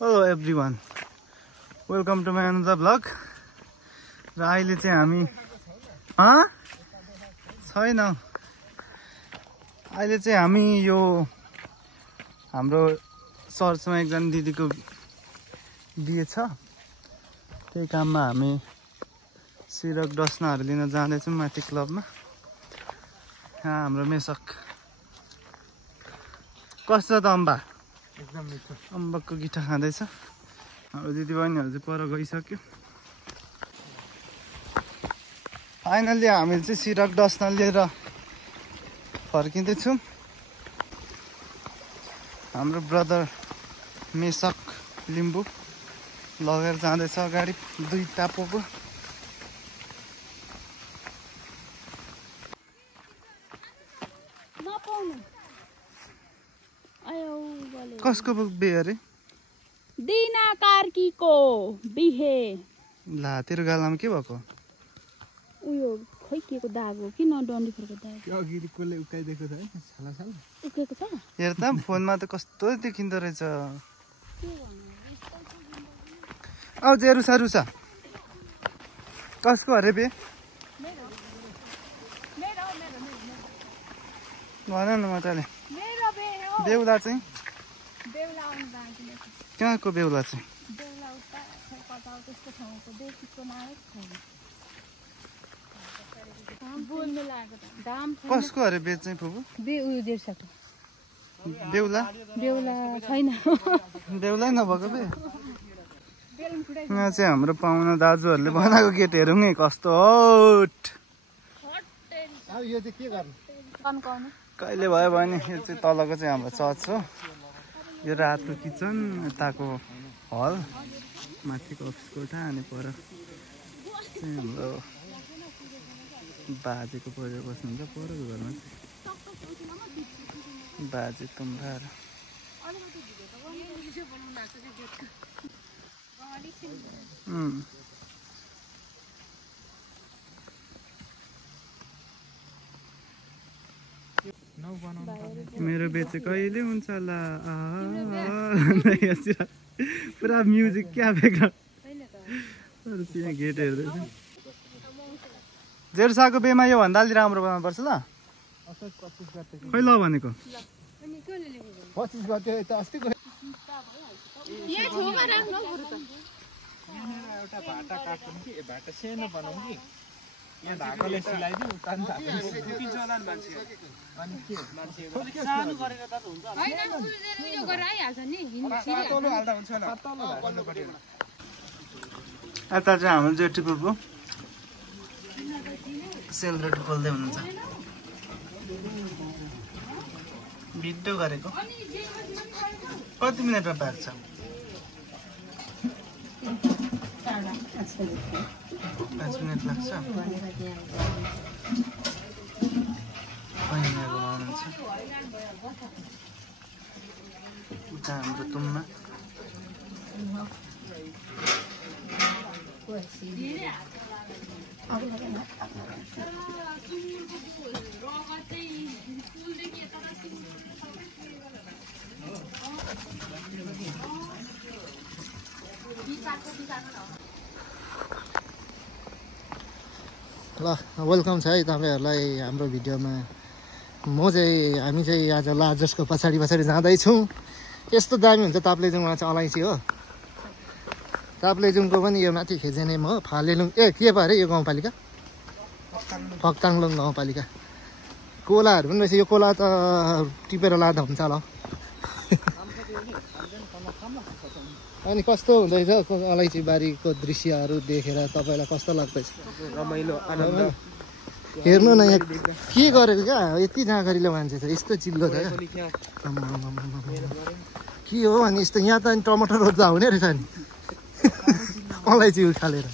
Hello everyone, welcome to my another vlog. र अहिले चाहिँ हामी छैन अहिले चाहिँ हामी यो हाम्रो चर्चमा एकजना दिदीको बिहे छ त्यही काममा हामी सिरक डस्नाहरू लिन जाँदैछौँ माथि क्लबमा। यहाँ हाम्रो मेसक कस्तो त अम्बा एकदम मिठो अम्बकको गिठा खाँदैछ। हाम्रो दिदीबहिनीहरू चाहिँ पर गइसक्यो। फाइनली हामीले चाहिँ सिरक डस्ना लिएर फर्किँदैछौँ। हाम्रो ब्रदर मेसक लिम्बू लगेर जाँदैछ अगाडि 2 टापोको। कसको बिहे अरे? दिना कार्कीको बिहे। ला तेरो गालामा के भएको? उयो खोइ के को दाग हो कि न डन्डीफोरको दाग। त्यो अघि कसले उकाइदिएको छ है छाला छाला उकेको छ। हेर त फोनमा त कस्तो देखिँदो रहेछ। औ जेरुसा रुसा कसको अरे बे? भन न मजाले। बेहुला चाहिँ कहाँको बेहुला चाहिँ? कसको अरे बे चाहिँ फुपू? बेहुला बेहुला छैन। बेहुला नभएको बे? यहाँ चाहिँ हाम्रो पाहुना दाजुहरूले बनाएको केट हेरौँ नि कस्तो होट। यो चाहिँ के गर्नु? कहिले भयो भने यो चाहिँ तलको चाहिँ हाम्रो चर्च हो। यो रातो किचन, यताको हल, माथिको अफिस कोठा अनि पर चाहिँ हाम्रो बाजेको परिवार बस्नुहुन्छ परको घरमा चाहिँ बाजे तुम्बाहरू। मेरो बेचे कहिले हुन्छ होला पुरा म्युजिक क्या ब्याकग्राउन्ड गेट हेर्दैछ। जेर्साको बेमा यो भन्दा अलि राम्रो बनाउनुपर्छ ल। खै ल भनेको 25 गते त अस्ति एउटा भाटा काट्छौँ कि भाटा सानो बनाउँ कि यहाँ धागोले सिलाइदिउँ उता नि धागो किन्छ होला नि मान्छे अनि के मान्छे सानो गरेर त हुन्छ हैन उयो गरेर आइहाल्छ नि पातलो हाल्दा हुन्छ होला पातलो हाल्नु पर्यो। यता चाहिँ हाम्रो जेठी फुपू सेलरोटी खोल्दै हुनुहुन्छ। भिडियो गरेको कति मिनटमा पाक्छ? 5 मिनट लाग्छ। घुमाउनुहुन्छ उता हाम्रो तुममा ल वेलकम छ है तपाईहरुलाई हाम्रो भिडियोमा। हामी चाहिँ आज लाजसको पछाडि जाँदैछौँ। यस्तो दामी हुन्छ ताप्लेजुङमा चाहिँ अलैँची हो। ताप्लेजुङको पनि यो माथि खेजेनेम हो। फालेलुङ के पो अरे यो गाउँपालिका? फक्ताङलुङ गाउँपालिका। कोलाहरू पनि रहेछ। यो कोला त टिपेर लाँदा हुन्छ होला। अनि कस्तो हुँदैछ अलैँची बारीको दृश्यहरू देखेर तपाईँलाई कस्तो लाग्दैछ? रमाइलो आनन्द हेर्नु न यहाँ के गरेको क्या यति जाँगरिलो मान्छे छ। यस्तो चिल्लो छ क्या के हो अनि यस्तो। यहाँ त अनि टमाटर रोज्दा हुने रहेछ नि अलैँची उखालेर।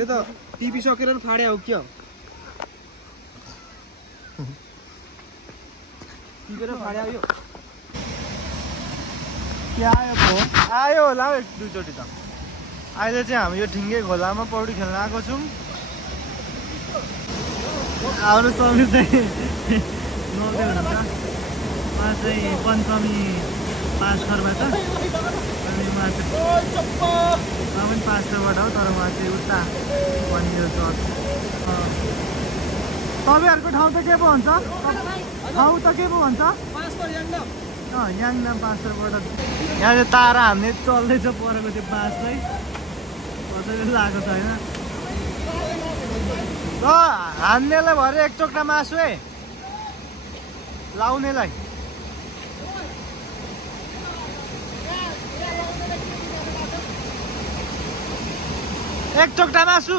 यो त टिपी सकेर फाडे हो क्या? टिपेर फाडे यो के आयो होला हौ 1 2 चोटि त। अहिले चाहिँ हामी यो ढिङ्गे खोलामा पौडी खेल्न आएको छौँ। हाम्रो सबै चाहिँ नर्दै हुन्छ। उहाँ चाहिँ पञ्चमी पाँचथरबाट अनि उहाँ चाहिँ पनि पाँचथरबाट हो तर उहाँ चाहिँ उता बनियो चर्च तपाईँहरूको ठाउँ त के पो भन्छ ठाउँ त के पो भन्छ याङनाम पाँचथरबाट यहाँ चाहिँ तारा हान्ने चल्दैछ परेको त्यो बाँसलाई कसैले लगाएको छैन ल हान्नेलाई भरे एक टोक्रा मासु है लाउनेलाई एक टोक्रा मासु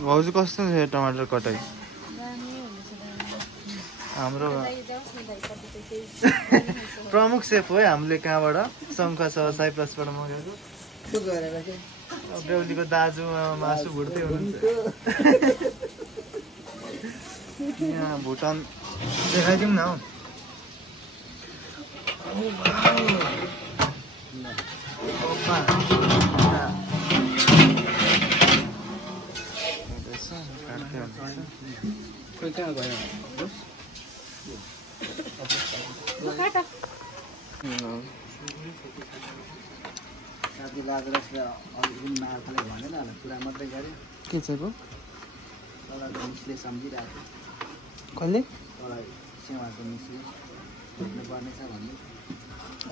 भाउजू कस्तो छ टमाटर कटाइ हाम्रो प्रमुख सेफ हो है हामीले कहाँबाट शङ्खा छ साइप्रसबाट मगाएको बेहुलीको दाजु मासु भुट्दै हुनुहुन्छ यहाँ भुटान देखाइदिउँ न हौ खोइ कहाँ गयो के चाहिँ पो कसले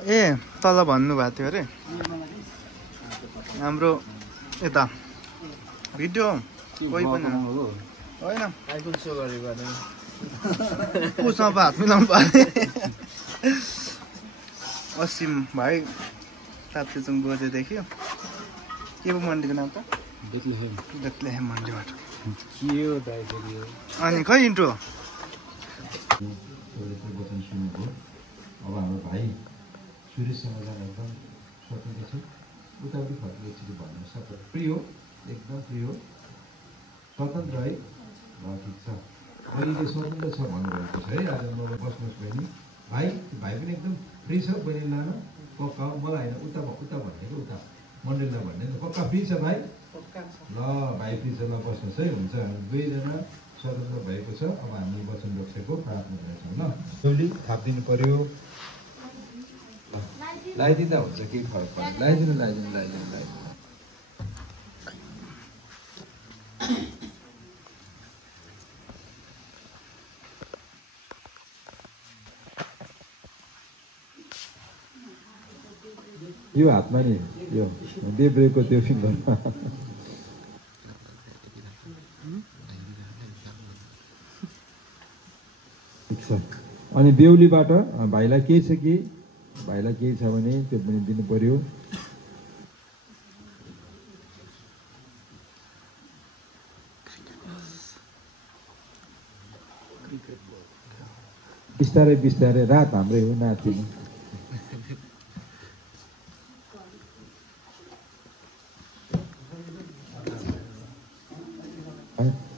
ए तल भन्नुभएको थियो अरे हाम्रो यता भिडियो कोही पनि होइन आइफोन सो गरेको उसँग हात मिलाउनु पर्ने असिम भाइ ताप्लेजुङ बोजे देख्यो के पो मन्डीको नाम त बेथलेहेम मन्डीबाट के हो त अनि खै इन्ट्रो अब हाम्रो भाइ सुरेशसँग जान एकदम स्वतन्त्र छ उताउति फर्केर एकचोटि भन्नु सक्छ फ्री हो एकदम फ्री हो स्वतन्त्र है ठिक छ अहिले स्वतन्त्र छ भन्नुभएको छ है आज म बस्नुहोस् बहिनी भाइ पनि एकदम फ्री छ बहिनी लान पक्का मलाई होइन उता भनेको उता मण्डललाई भन्ने पक्का फ्री छ भाइ ल भाइ फ्री छ ल बस्नुहोस् है हुन्छ दुईजना स्वतन्त्र भएको छ अब हामी वचन रक्षको प्रार्थना गर्छौँ ल टोली थापिदिनु पर्यो लगाइदिँदा हुन्छ केही फरक पर्छ लगाइदिनु यो हातमा नि यो देब्रेको त्यो फिङ्गरमा ठिक छ अनि बेहुलीबाट भाइलाई केही छ कि भाइलाई केही छ भने त्यो पनि दिनु पर्यो बिस्तारै बिस्तारै रात हाम्रै हो नाच्नु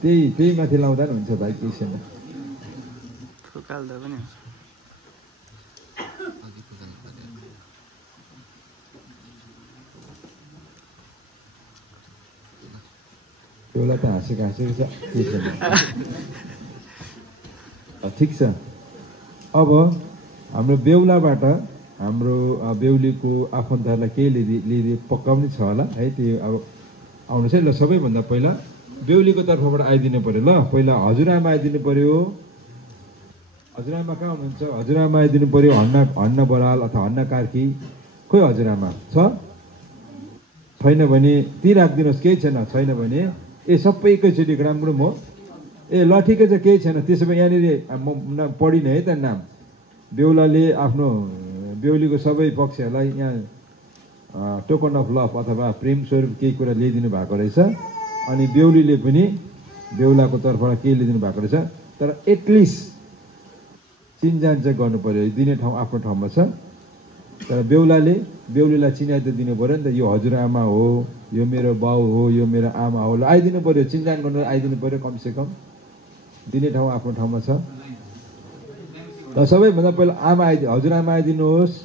त्यही माथि लाउँदा पनि हुन्छ भाइ केही छैन फुकाल्दा पनि हुन्छ बेहुला त हाँसेको छ केही छैन ठिक छ अब हाम्रो बेहुलाबाट हाम्रो बेहुलीको आफन्तहरूलाई केही लिइदिए पक्का पनि छ होला है त्यो अब आउनुहोस् है ल सबैभन्दा पहिला बेहुलीको तर्फबाट आइदिनु पर्यो ल पहिला हजुरआमा आइदिनु पर्यो हजुरआमा कहाँ हुनुहुन्छ हजुरआमा आइदिनु पर्यो हन्न बराल अथवा हन्न कार्की खोइ हजुरआमा छ छैन भने ती राखिदिनुहोस् केही छैन भने ए सबै एकैचोटि राम्रो हो ए ल ठिकै छ केही छैन त्यसो भए यहाँनिर म पढिनँ है त नाम बेहुलाले आफ्नो बेहुलीको सबै पक्षहरूलाई यहाँ टोकन अफ लभ अथवा प्रेम स्वरूप केही कुरा ल्याइदिनु भएको रहेछ अनि बेहुलीले पनि बेहुलाको तर्फबाट केही ल्याइदिनु भएको रहेछ तर एटलिस्ट चिनजान चाहिँ गर्नु पर्यो दिने ठाउँ आफ्नो ठाउँमा छ तर बेहुलीलाई चिनाइ त दिनु पर्यो नि त यो हजुरआमा हो यो मेरो बाउ हो यो मेरो आमा हो ल आइदिनु पर्यो चिनजान गर्नु आइदिनु पर्यो कमसेकम दिने ठाउँ आफ्नो ठाउँमा छ र सबैभन्दा पहिला हजुरआमा आइदिनुहोस्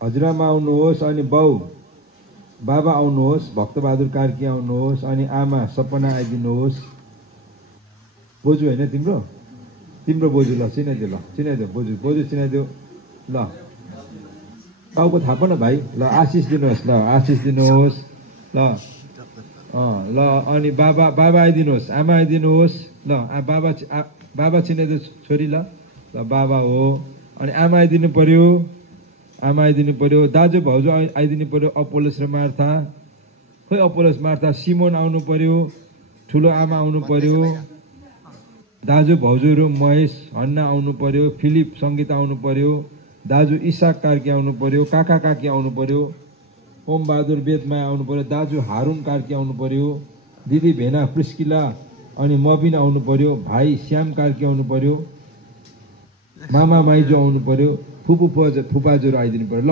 हजुरआमा आउनुहोस्, अनि बाउ बाबा आउनुहोस्, भक्तबहादुर कार्की आउनुहोस्, अनि आमा सपना आइदिनुहोस्। बोजू होइन तिम्रो तिम्रो बोजू, ल चिनाइदेऊ बोजू चिनाइदेऊ ल। टाउको थाप न भाइ, ल आशिष दिनुहोस्, ल ल। अनि बाबा आइदिनुहोस्, आमा आइदिनुहोस्, ल बाबा चिनाइदेऊ छोरी, ल बाबा हो। अनि आमा आइदिनु पर्यो, दाजु भाउजू आइदिनु पर्यो, अपोलोस र मार्था। खोइ अपोलोस मार्था, सिमोन आउनु पर्यो, ठुलो आमा आउनु पर्यो, दाजु भाउजूहरू महेश हन्ना आउनु पर्यो, फिलिप सङ्गीता आउनु पर्यो, दाजु इसाक कार्की आउनु पर्यो, काका काकी आउनु पर्यो, ओम बहादुर बेदमाया आउनु पर्यो, दाजु हारुन कार्की आउनु पर्यो, दिदी भेना प्रिस्किला अनि मबिन आउनु पर्यो, भाइ श्याम कार्की आउनु पर्यो, मामा माइजू आउनु पर्यो, फुपाजूहरू आइदिनु पर्यो। ल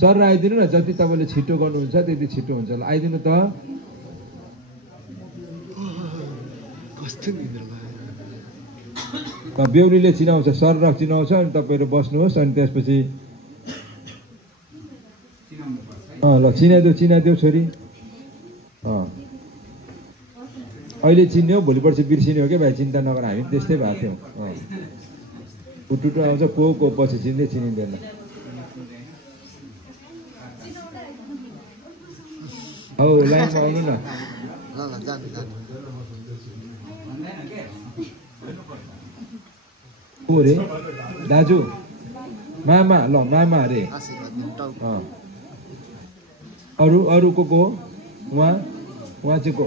सर आइदिनु न, जति तपाईँले छिटो गर्नुहुन्छ त्यति छिटो हुन्छ। ल आइदिनु त। बेहुलीले चिनाउँछ, सर चिनाउँछ, अनि तपाईँहरू बस्नुहोस्। अनि त्यसपछि ल चिनाइदेऊ छोरी। अहिले चिन्ने हो, भोलि पर्सि बिर्सिने हो कि भाइ, चिन्ता नगर, हामी त्यस्तै भएको थियौँ। टुटुटु आउँछ, को पछि चिनिँदैन। हौ लाइनमा आउनु न। को रे दाजु मामा, ल मामा अरे। अरू को उहाँ चाहिँ को?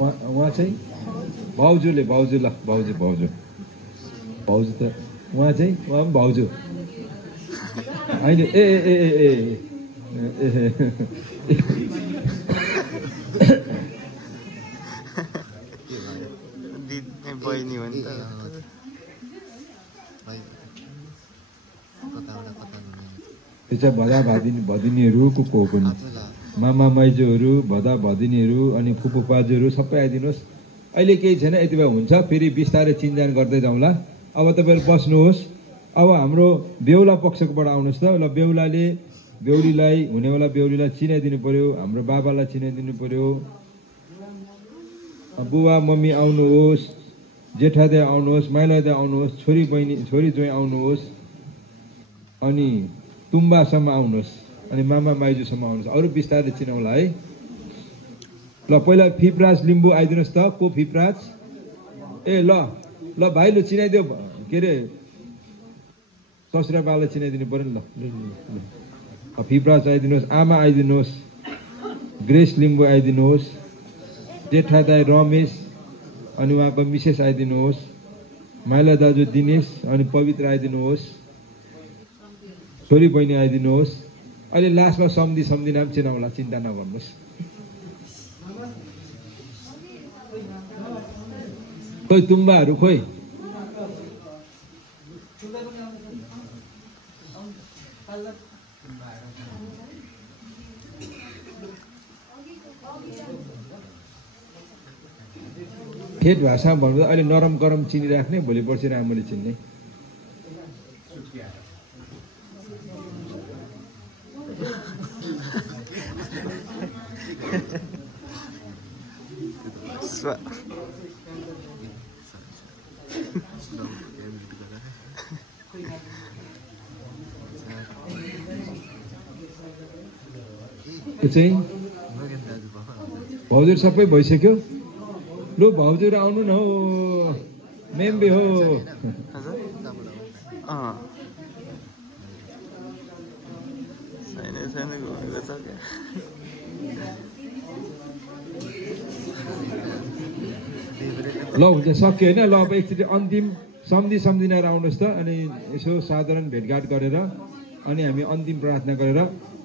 उहाँ चाहिँ भाउजूले, भाउजू ल भाउजू त उहाँ चाहिँ उहाँ पनि भाउजू होइन। ए बहिनी हो नि त। त्यो चाहिँ भदा भदिनीहरू को पनि, मामा माइजूहरू, भदा भदिनीहरू, अनि फुपूपाजूहरू सबै आइदिनुहोस्। अहिले केही छैन, यति बेला हुन्छ, फेरि बिस्तारै चिनजान गर्दै जाउँला। अब तपाईँहरू बस्नुहोस्। अब हाम्रो बेहुला पक्षकोबाट आउनुहोस् त। ल बेहुलीलाई हुनेवाला बेहुलीलाई चिनाइदिनु पर्यो, हाम्रो बाबालाई चिनाइदिनु पर्यो, बुवा मम्मी आउनुहोस्, जेठादे आउनुहोस्, माइलादे आउनुहोस्, छोरी ज्वाइँ आउनुहोस्, अनि तुम्बासम्म आउनुहोस्, अनि मामा माइजूसम्म आउनुहोस्। अरू बिस्तारै चिनाउला है। ल पहिला फिपराज लिम्बू आइदिनुहोस् त। को फिपराज? ए ल भाइ, लु चिनाइदेऊ, के अरे ससुरा बालाई चिनाइदिनु पर्यो नि। ल फिपराज आइदिनुहोस्, आमा आइदिनुहोस्, ग्रेस लिम्बू आइदिनुहोस्, जेठा दाई रमेश अनि उहाँको मिसेस आइदिनुहोस्, माइला दाजु दिनेश अनि पवित्र आइदिनुहोस्, छोरी बहिनी आइदिनुहोस्। अहिले लास्टमा सम्झी नाम चिनाउला, चिन्ता नगर्नुहोस्। खोइ तुम्बाहरू खोइ? ठेट भाषामा भन्नु, अहिले नरम गरम चिनिराख्ने, भोलि पर्सि राम्ररी चिन्ने। चाहिँ भाउजू सबै भइसक्यो। लु भाउजूहरू आउनु न हौ, मेम्बे हो। ल हुन्छ, सक्यो होइन। ल अब एकचोटि अन्तिम सम्झिनार आउनुहोस् त। अनि यसो साधारण भेटघाट गरेर अनि हामी अन्तिम प्रार्थना गरेर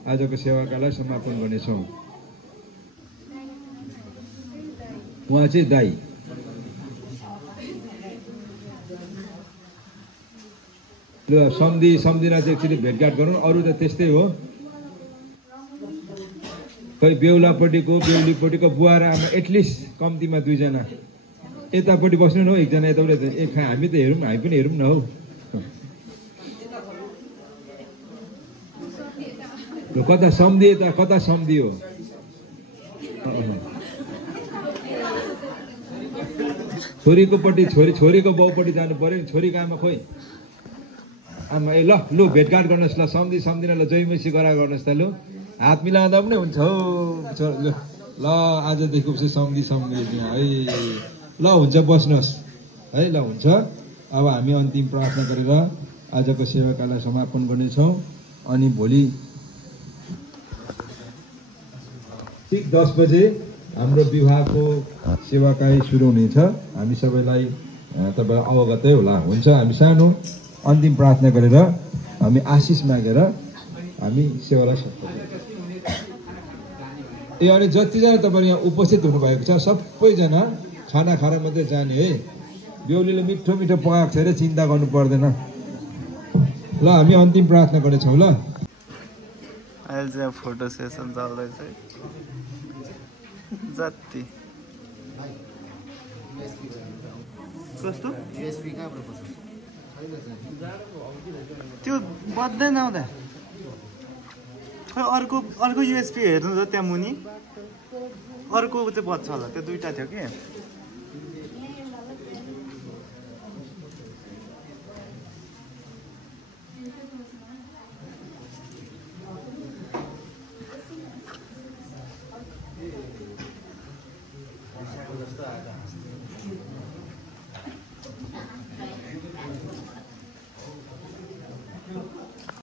आजको सेवाकालाई समापन गर्नेछौँ। उहाँ चाहिँ दाई। ल सम्झिना चाहिँ एकचोटि भेटघाट गरौँ। अरू त त्यस्तै हो, खै बेहुलापट्टिको बेहुलीपट्टिको बुवा र आमा एटलिस्ट कम्तीमा 2 जना यतापट्टि बस्नु न हौ एकजना यतापट्टि हामी त हेरौँ हामी पनि हेरौँ न हौ कता सम्धिए त कता सम्धियो छोरीको पट्टि छोरीको बाउपट्टि जानु पर्यो नि छोरीको आमा खोइ आमा ए ल लु भेटघाट गर्नुहोस् ल सम्धिन ल जयमसी गरा गर्नुहोस् त लु हात मिलाउँदा पनि हुन्छ हौ ल आजदेखि चाहिँ सम्धि है ल हुन्छ बस्नुहोस् है ल हुन्छ अब हामी अन्तिम प्रार्थना गरेर आजको सेवाकालाई समापन गर्नेछौँ अनि भोलि ठिक 10 बजे हाम्रो विवाहको सेवाकाई सुरु हुनेछ हामी सबैलाई तपाईलाई अवगतै होला हुन्छ हामी सानो अन्तिम प्रार्थना गरेर हामी आशिष मागेर हामी सेवालाई सक्छौँ अनि जतिजना तपाईहरु यहाँ उपस्थित हुनुभएको छ सबैजना खाना खाएर मात्रै जाने है बेहुलीले मिठो मिठो पकाएको छ अरे चिन्ता गर्नु पर्दैन ल हामी अन्तिम प्रार्थना गर्नेछौँ ल अहिले चाहिँ फोटो सेसन चल्दैछ जति कस्तो त्यो बज्दैन आउँदा खै अर्को युएसपी हेर्नु त त्यहाँ मुनि अर्को चाहिँ बज्छ होला त्यो दुईटा थियो कि